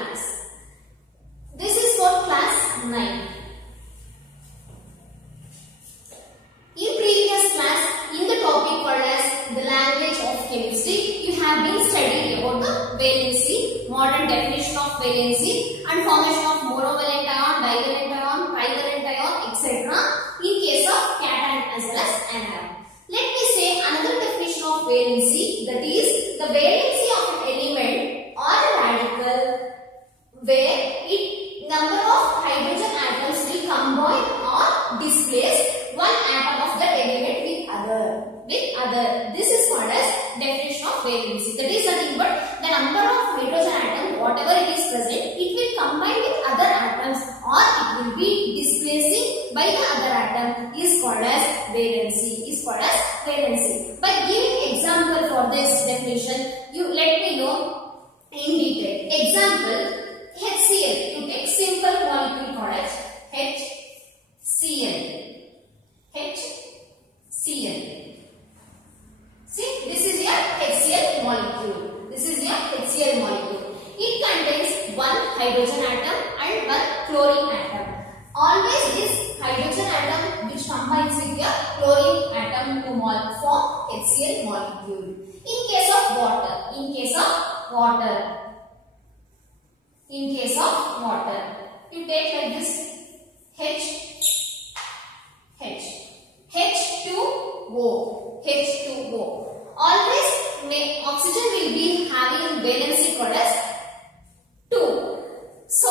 class. This is for class 9. In previous class, in the topic called as the language of chemistry, you have been studying about the valency, modern definition of valency and formation of monovalent ion, divalent ion, trivalent ion, etc. in case of cation as well as anion. Let me say another definition of valency, that is the valency of an element or a radical where number of hydrogen atoms will combine or displace one atom of that element with other. This is called as definition of valency. That is nothing but the number of hydrogen atom, whatever it is present, it will combine with other atoms or it will be displacing by the other atom is called as valency. By giving example for this definition, you let me know in detail. Example, HCl. To take simple molecule called as HCl. See, this is your HCl molecule. It contains one hydrogen atom and one chlorine atom. Always this hydrogen atom which combines with your chlorine atom to form HCl molecule. In case of water, you take like this H2O. Always oxygen will be having valency called as 2. So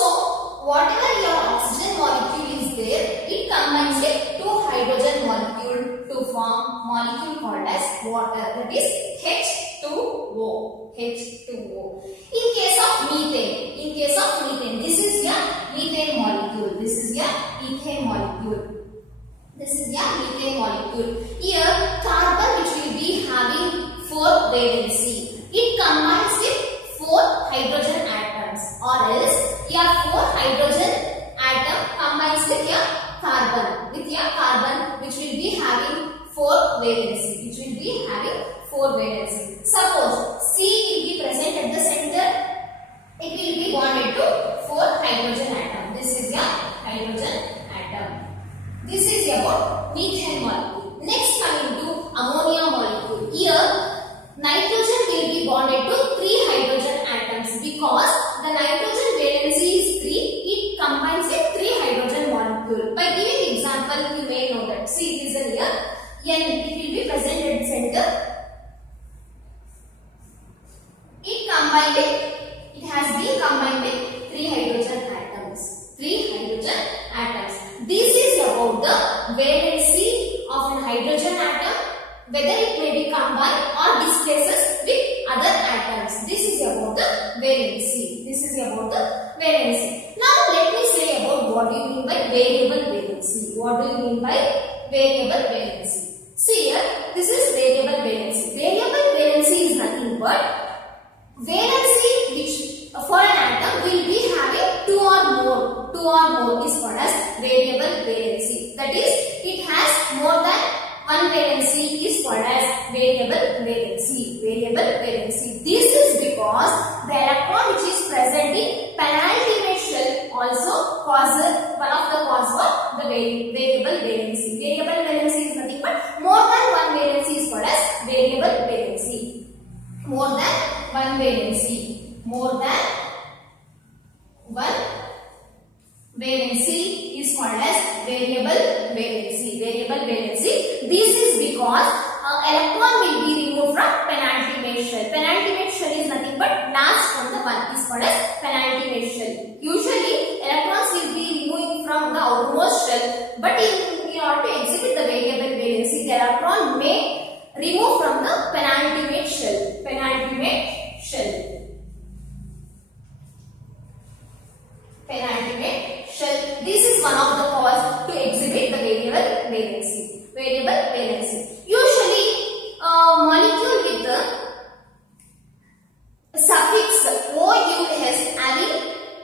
whatever your oxygen molecule is there, it combines with 2 hydrogen molecule to form molecule called as water. That is H2O. In case of methane, this is your methane molecule. Here carbon which will be having 4 valency. It combines with 4 hydrogen atoms, or else your 4 hydrogen atom combines with your carbon which will be having 4 valency. Suppose C will be present at the center. It will be bonded to 4 hydrogen atom. This is your hydrogen atom. This is about methane molecule. Next, coming to ammonia molecule. Here nitrogen will be bonded to 3 hydrogen atoms because the nitrogen valency is 3. It combines with 3 hydrogen molecule. By giving example, you may know that. See, this is here. N, it will be present at the center. It has been combined with 3 hydrogen atoms. This is about the valency of a hydrogen atom, whether it may be combined or displaces with other atoms. This is about the valency. Now let me say about what do you mean by variable valency. See here, this is variable valency. Variable valency is nothing but valency which for an atom will be having 2 or more is called as variable valency. That is, it has more than 1 valency is called as variable valency. This is because the electron which is present in penultimate shell also causes one of the cause for the variable valency. Variable valency is nothing but more than 1 valency is called as variable valency. More than 1 valency is called as variable valency. This is because electron will be removed from penultimate shell. Penultimate shell is nothing but last from the one is called as penultimate shell. Usually electrons will be removed from the outermost shell, but in order to exhibit the variable valency, the electron may remove from the penultimate shell. This is one of the cause to exhibit the variable valency. Usually, molecule with the suffix OUS having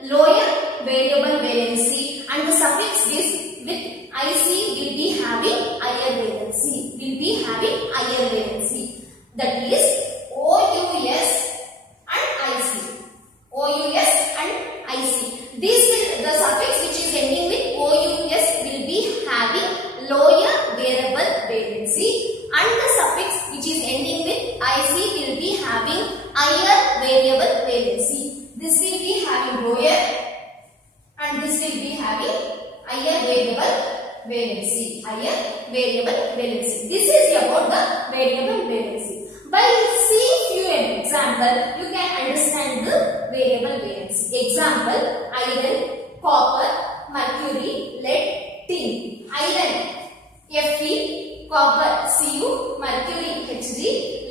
lower variable valency, and the suffix this with IC will be having higher valency. That is OUS and IC. OUS and variable valency. This is about the variable valency. By seeing few example, you can understand the variable valency. Example: iron, copper, mercury, lead, tin. Iron Fe, copper Cu, mercury Hg,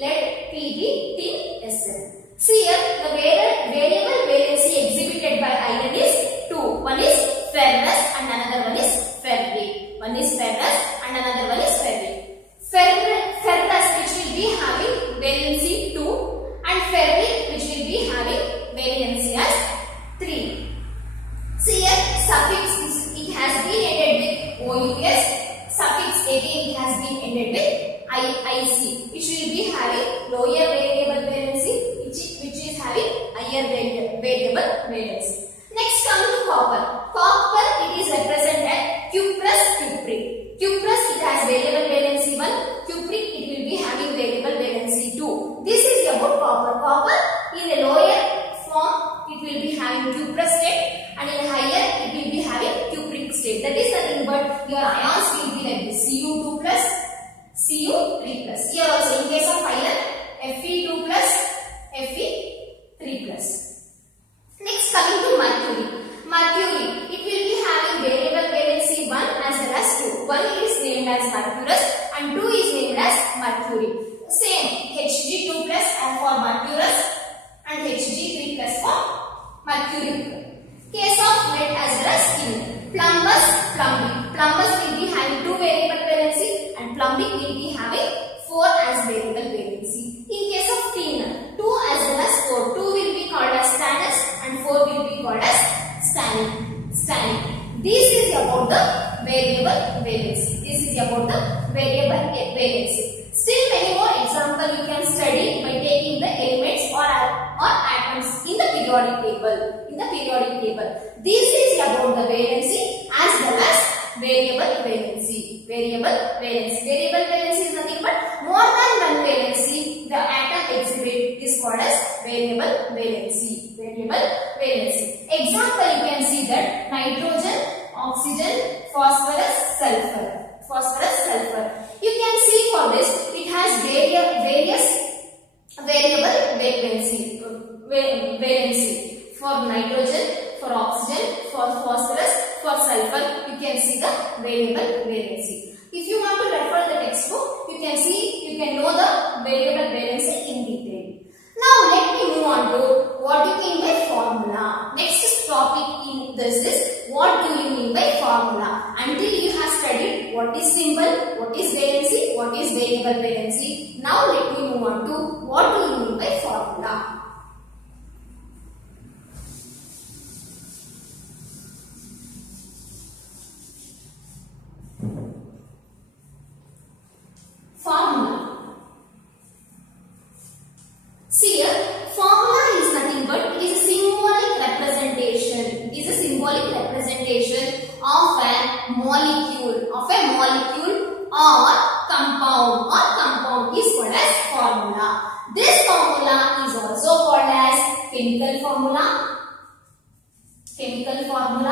lead Pb, tin Sn. See here, the variable valency exhibited by iron is two. One is ferrous and another one is ferric. One is ferrous and another one is ferric. Ferrous, which will be having valency 2, and ferric, which will be having valency as 3. See here, suffix it has been ended with OUS. Suffix again it has been ended with IC, which will be having lower variable valency, which is having higher variable valency. Next, come to copper. Copper, it is represented cuprous, cupric. Cuprous, it has variable valency 1. Cupric, it will be having variable valency 2. This is about copper. Copper, in a lower form, it will be having cuprous state, and in a higher, it will be having cupric state. That is nothing but your ions will be like this: Cu2 plus, Cu3 plus. Here also, in case of iron, Fe2 plus, Fe3 plus. Next, coming to mercury. Mercury, it will be having variable valency 1 as well as 2. 1 is named as mercurous and 2 is named as mercury. Same, Hg2 plus for mercurous and Hg3 plus for mercury. Case of lead as well as tin. Plumbous, plumbing. Plumbous will be having 2 variable valency and plumbing will be having 4 as variable valency. In case of tin, 2 as well as 4. 2 will be called as stannous and 4 will be called as stannic. This is about the variable valency. This is about the variable valency. Still many more examples you can study by taking the elements or atoms in the periodic table. This is about the valency as well as variable valency. Variable valency is nothing but more than one valency the atom exhibit is called as variable valency. Example, you can see that nitrogen, oxygen, phosphorus, sulfur. You can see for this it has various variable valency for nitrogen, for oxygen, for phosphorus, for sulfur. You can see the variable valency. If you want to refer the textbook, you can know the variable valency in detail. Now let me move on to what you mean by formula. Next topic in this is what do you mean by formula. Until you have studied what is symbol, what is valency, what is variable valency. Now let me move on to what do you mean by formula. Formula. See here, formula is nothing but it is a symbolic representation. It is a symbolic representation of a molecule or compound. Compound is called as formula. This formula is also called as chemical formula, molecular formula,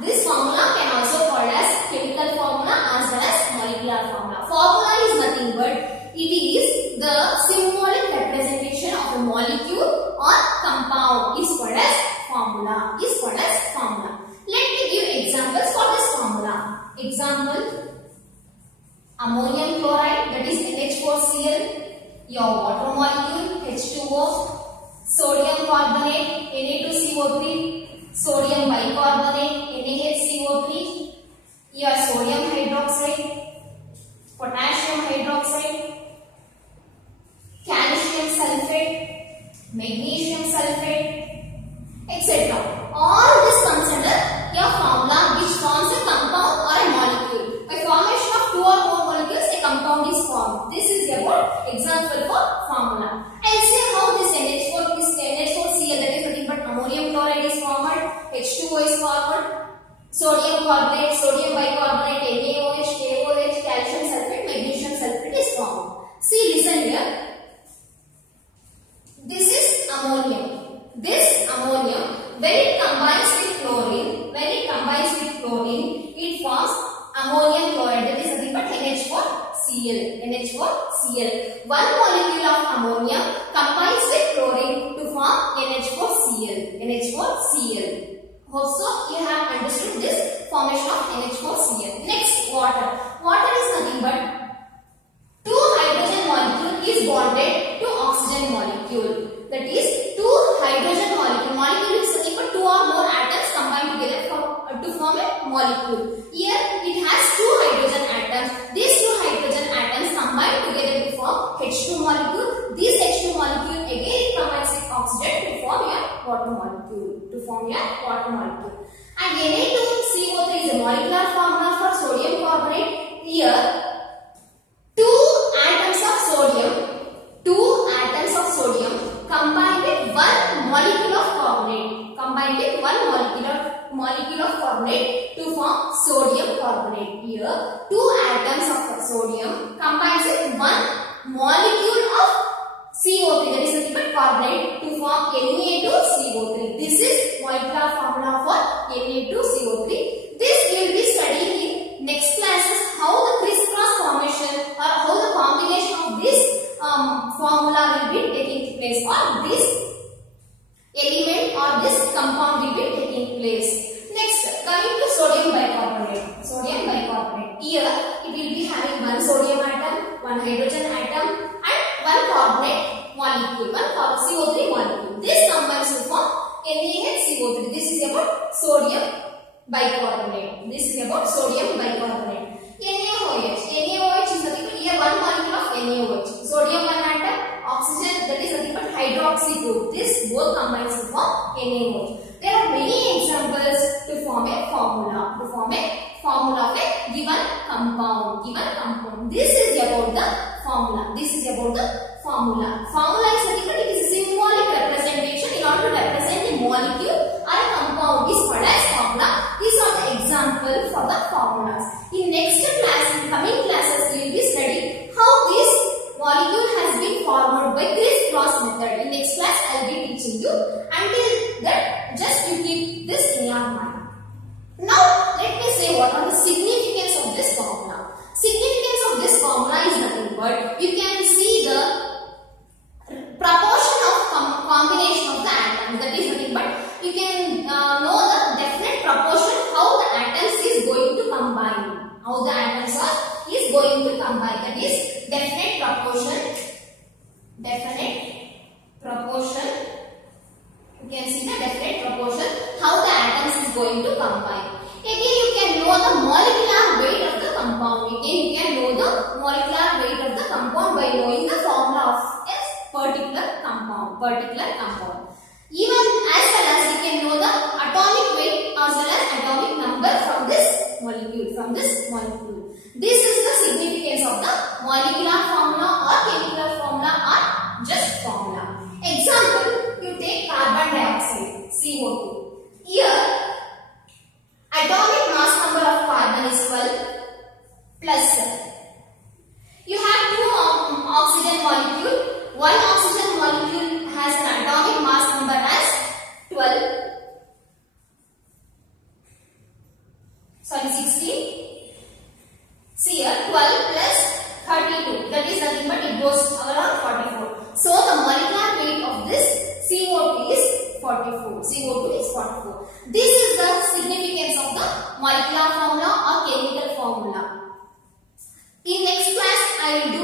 This formula can also called as chemical formula as well as molecular formula. Formula is nothing but it is the symbolic representation of a molecule or compound is called as formula. Let me give examples for this formula. Example: ammonium chloride, that is NH4Cl, your water molecule H2O, sodium carbonate Na2CO3, sodium bicarbonate NaHCO3, your sodium hydroxide, potassium hydroxide, calcium sulfate, magnesium sulfate, etc. All this comes under your formula which forms a compound or a molecule. By formation of 2 or more molecules, a compound is formed. This is about example for formula. And see how this NH4Cl, that is nothing but ammonium chloride is formed, H2O is formed, sodium carbonate, sodium bicarbonate, NaOH, KOH, calcium sulfate, magnesium sulfate is formed. See, listen here. ammonium, when it combines with chlorine, it forms ammonium chloride. That is nothing but NH4Cl. One molecule of ammonia combines with chlorine to form NH4Cl. Hope so you have understood this formation of NH4Cl. Next, water. Water is nothing but two hydrogen molecule is bonded to oxygen molecule. That is, two hydrogen molecule is nothing but two or more atoms combined together to form a molecule. Here it has two hydrogen atoms. These two hydrogen atoms combine together to form H2 molecule. This H2 molecule again it combines with oxygen to form a water molecule. And Na2CO3 is a molecular formula for sodium carbonate. Here two atoms of sodium combined with one molecule of carbonate to form sodium carbonate. Here two atoms of sodium combines with one molecule of CO3, that is nothing but carbonate, to form Na2CO3. This is molecular formula for Na2CO3. This we will be studying in next classes, how the crisscross formation or how the combination of this formula will be taking place, or this element or this compound will be taking place. Next, coming to sodium bicarbonate. Here it will be having one sodium atom, one hydrogen atom, and one carbonate molecule, one CO3 molecule. This combines to form NaHCO3. This is about sodium bicarbonate. NaOH is nothing but here one molecule of NaOH. Sodium one atom, oxygen, that is nothing but hydroxy group. This both combines to form NaOH. There are many examples to form a formula. Of a given compound. This is about the formula. Formula is nothing but it is a symbolic representation in order to represent a molecule or a compound is called as formula. These are the examples for the formulas. In next class, in coming classes, we will be studying how this molecule has been formed by crisscross method. In next class, I will be teaching you. Until that, just you keep this in your mind. Now, let me say what are the significance of this formula. Significance of this formula is nothing but you can see the proportion of combination of the atoms. That is nothing but you can know the definite proportion how the atoms is going to combine. That is definite proportion. You can see the definite proportion how the atoms is going to combine. Again, you can know the molecular weight of the compound. By knowing the formula of a particular compound. Even as well as you can know the atomic weight as well as atomic number from this molecule. This is the significance of the molecular formula or chemical formula or just formula. Example, you take carbon dioxide, CO2. Here, atomic mass number of carbon is 12 plus. You have two oxygen molecule. One oxygen molecule has an atomic mass number as 16. See here, 12 plus 32. That is nothing but it goes around 44. So the molecular weight of this CO2 is 44. This is the significance of the molecular formula or chemical formula. In next class, I will do